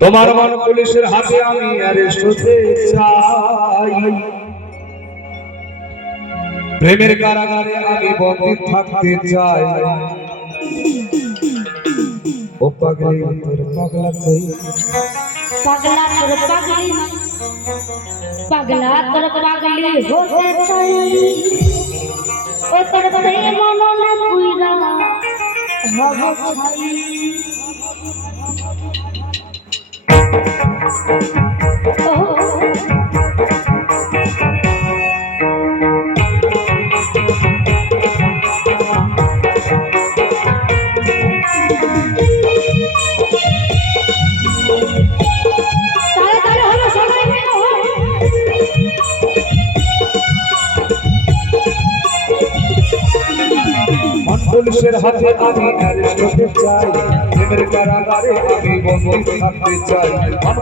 তোমার মন পুলিশের হাতে আমি অ্যারেস্ট হতে চাই, প্রেমের কারাগারে আমি বন্দী থাকতে চাই। ও পাগলি তোর পাগলা কই, পাগলা তোর পাগলি, পাগলা তোর পাগলি হতে চাই। ও তোর প্রেম মনে পুইরা হব ছাই। পুলিশের হাতে আমি অ্যারেস্ট হতে চাই, প্রেমের কারাগারে আমি বন্দী থাকতে চাই।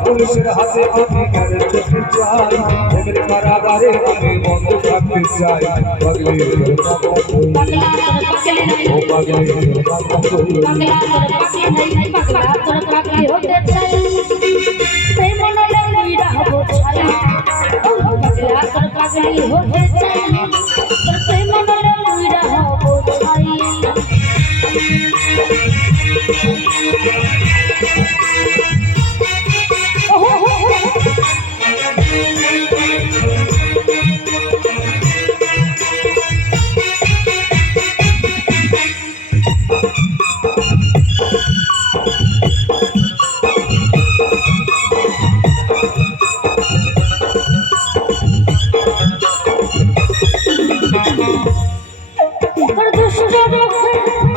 পুলিশের হাতে আমি অ্যারেস্ট হতে চাই, প্রেমের কারাগারে আমি বন্দী থাকতে চাই। পাগলি তোর পাগলা কই, ও পাগলি তোর পাগলা কই, পাগলা তোর পাগলি নাই, পাগলা তোর পাগলি হতে চাই। প্রেম মনে পুইরা হব ছাই। ও পাগলা তোর পাগলি হতে চাই, তোর প্রেম মনে পুইরা হব ছাই।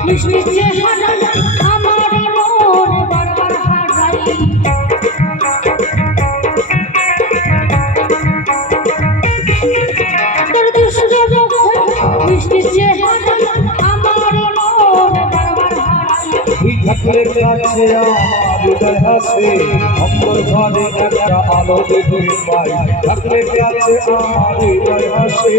মিষ্টি চেহারা আমার মন বারবার হারাই। তোর দুষ্ট মিষ্টি চেহারা আমার মন বারবার হারাই। তুই থাকলে কাছে আমার হৃদয় হাসে, অন্তর ঘরে একটা আলো দেখতে পাই। থাকলে কাছে আমার হৃদয় হাসে,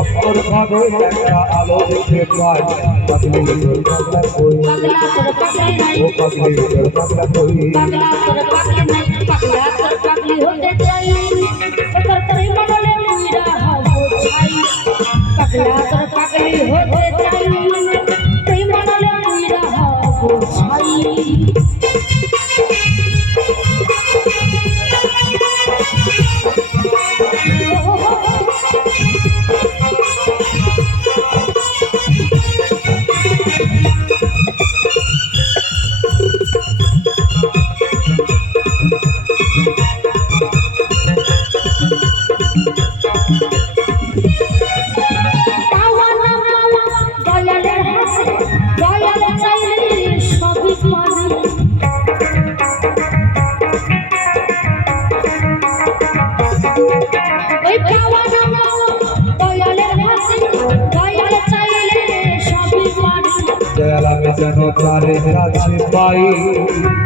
অন্তর ঘরে একটা আলো দেখতে পাই। পাগলি তোর পাগলা কই, পাগলা তোর পাগলি নাই, ও পাগলি তোর পাগলা কই, পাগলা তোর পাগলি নাই, পাগলা তোর পাগলি হতে চাই। তোর প্রেম মনে পুইরা হব ছাই। পাগলা তোর পাগলি হতে চাই, প্রেম মনে পুইরা হব ছাই। দয়াল আমি যেন তারে কাছে পাই,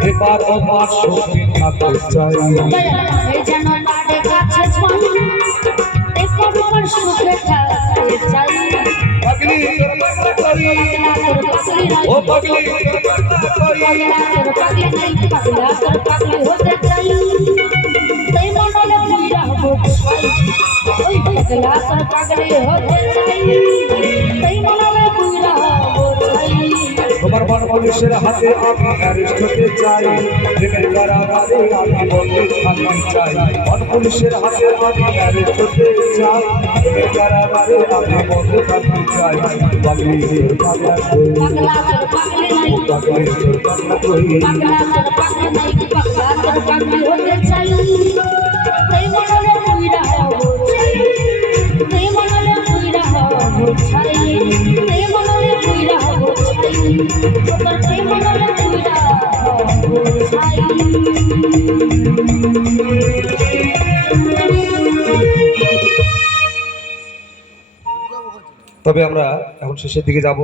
এবার আমার সঙ্গে থাকতে চাই। যেন তারে কাছে পাই, এবার আমার সুখে থাকতে চাই। পাগলি তোর পাগলা কই, ও পাগলি তোর পাগলা কই, তোর পাগলি নাই, পাগলা তোর পাগলি হতে চাই। তাই মনে পুইরা হব ছাই। ওই পাগলা তোর পাগলি হতে চাই, তাই মনে পুইরা হব ছাই। তোমার মন পুলিশের হাতে আমি অ্যারেস্ট হতে চাই, প্রেমের কারাগারে আমি বন্দী থাকতে চাই। মন পুলিশের হাতে আমি অ্যারেস্ট হতে চাই, প্রেমের কারাগারে আমি বন্দী থাকতে চাই। পাগলি তোর পাগলা কই, পাগলা তোর পাগলি নাই, পাগলি তোর পাগলা কই, পাগলা তোর পাগলি নাই, পাগলা তোর পাগলি হতে চাই। তাই মনে পুইরা হব ছাই। তাই মনে পুইরা হব ছাই। তাই মনে পুইরা হব ছাই। তোর তাই মনে পুইরা হব ছাই। তবে আমরা এখন শেষের দিকে যাব।